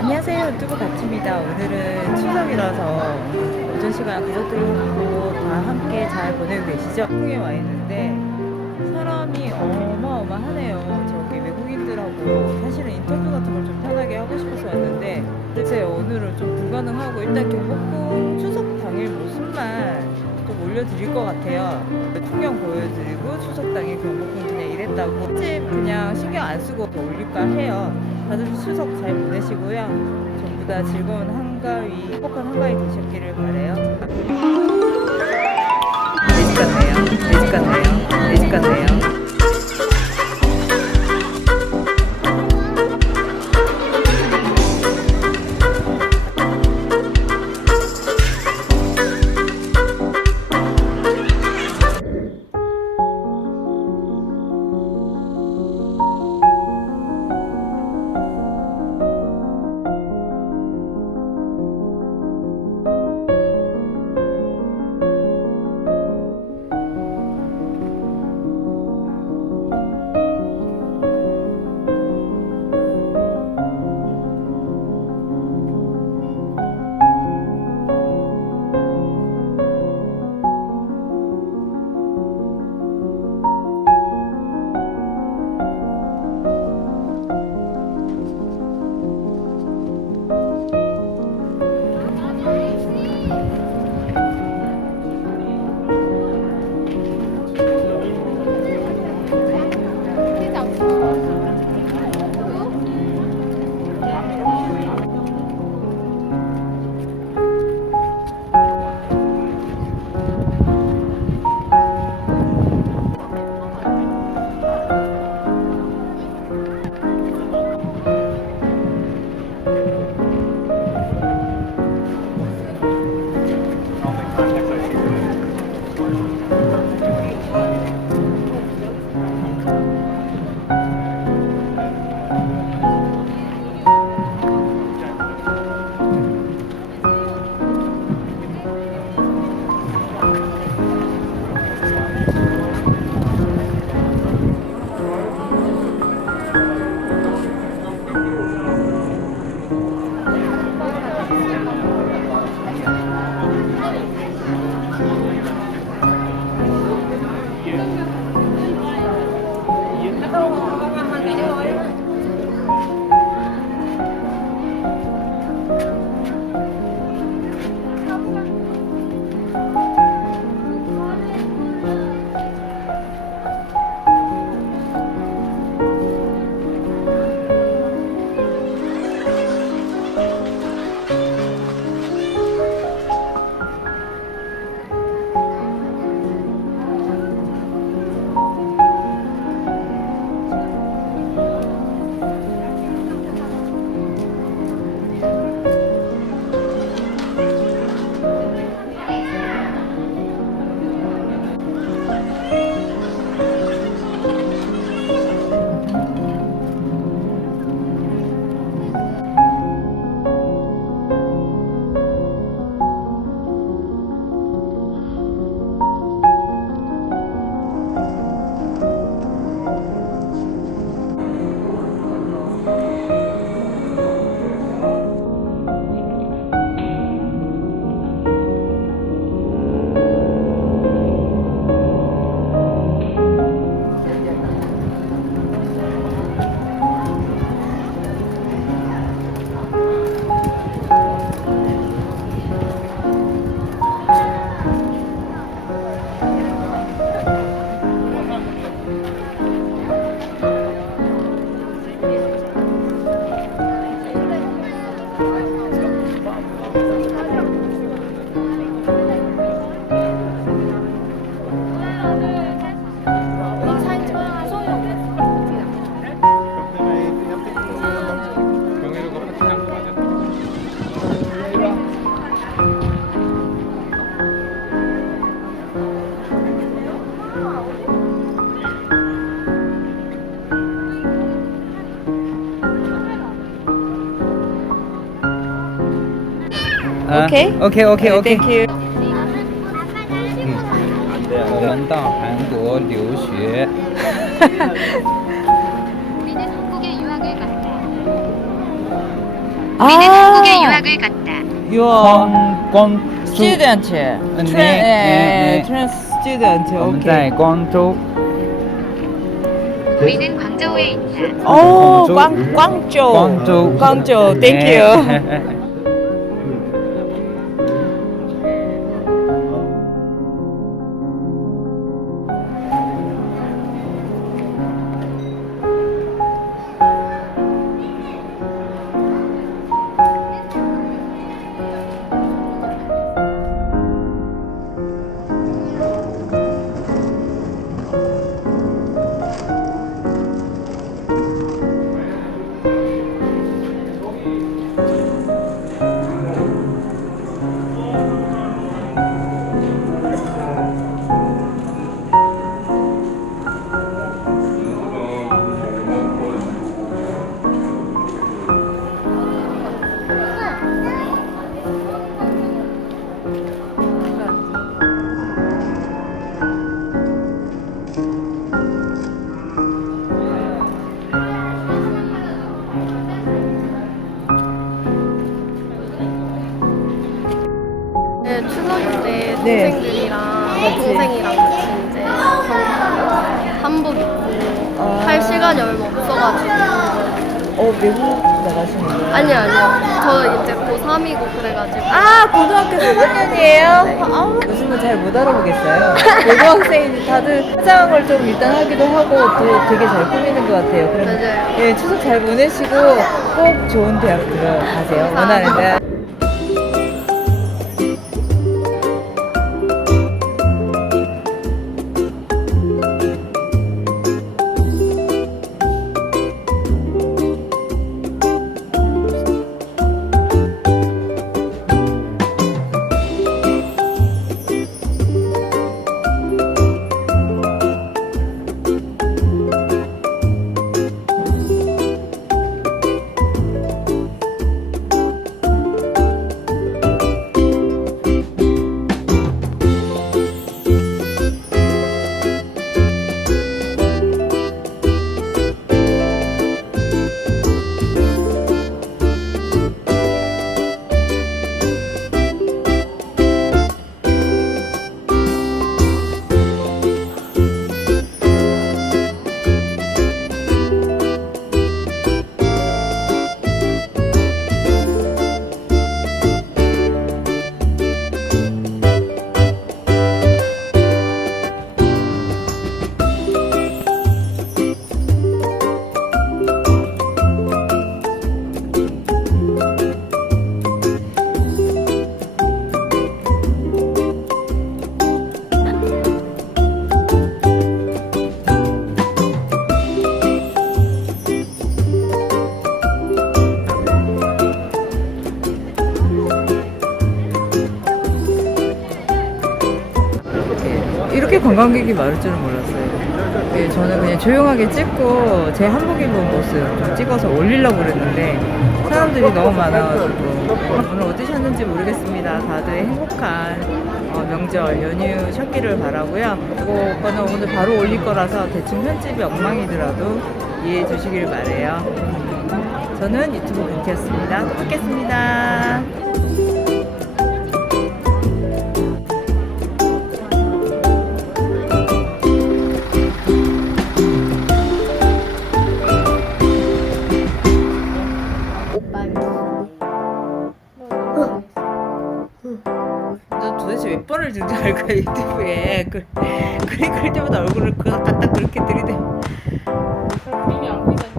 안녕하세요. 유튜브 가치입니다. 오늘은 추석이라서 오전 시간 가족들하고 다 함께 잘 보내고 계시죠? 한국에 와 있는데 사람이 어마어마하네요. 저기 외국인들하고 사실은 인터뷰 같은 걸 좀 편하게 하고 싶어서 왔는데 글쎄요 오늘은 좀 불가능하고 일단 경복궁 추석 당일 모습만 좀 올려드릴 것 같아요 풍경 보여드리고 추석 당일 경복궁 그냥 이랬다고 사진 그냥 신경 안 쓰고 더 올릴까 해요 다들 추석 잘 보내시고요. 전부 다 즐거운 한가위, 행복한 한가위 되셨기를 바래요. 내집 같네요. 내집 같네요. 내집 같네요. 경혜로가 오케이. 오케이, 오케이, 오케이. 땡큐. 到韩国留学。 우리는 한국에 유학을 갔다. 아, 우리는 한국에 유학을 갔다. 유어 光光 student, 네, 트랜, 네, 네. 트랜스 student, 我们 오케이. 在光州。 우리는 광저우에 있다. 오, 광주. 광, 광주. 광주. 광주, thank 네. you. 네. 동생들이랑 같이. 동생이랑 같이 이제 경- 한복 입고 아. 할 시간이 얼마 없어가지고 어, 외국 나가시는 거예요? 아니요 아니요 저 이제 고3이고 그래가지고 아, 고등학교 3학년이에요? 아, 요즘은 잘 못 알아보겠어요. 고등학생이 다들 화장을 좀 일단 하기도 하고 또 되게 잘 꾸미는 것 같아요. 그럼 맞아요. 예, 추석 잘 보내시고 꼭 좋은 대학 들어가세요. 원하는 대학. 관광객이 많을 줄은 몰랐어요. 네, 저는 그냥 조용하게 찍고 제 한복 입은 모습 좀 찍어서 올리려고 그랬는데 사람들이 너무 많아가지고 오늘 어떠셨는지 모르겠습니다. 다들 행복한 어, 명절 연휴 쉬기를 바라고요. 이거는 오늘 바로 올릴 거라서 대충 편집이 엉망이더라도 이해해 주시길 바래요. 저는 유튜브 금티였습니다. 또 뵙겠습니다. 너 도대체 몇 번을 등장할 거야 유튜브에 그, 그림 그릴 때마다 얼굴을 그 갖다 그렇게 들이대 그림이 안 보이잖아.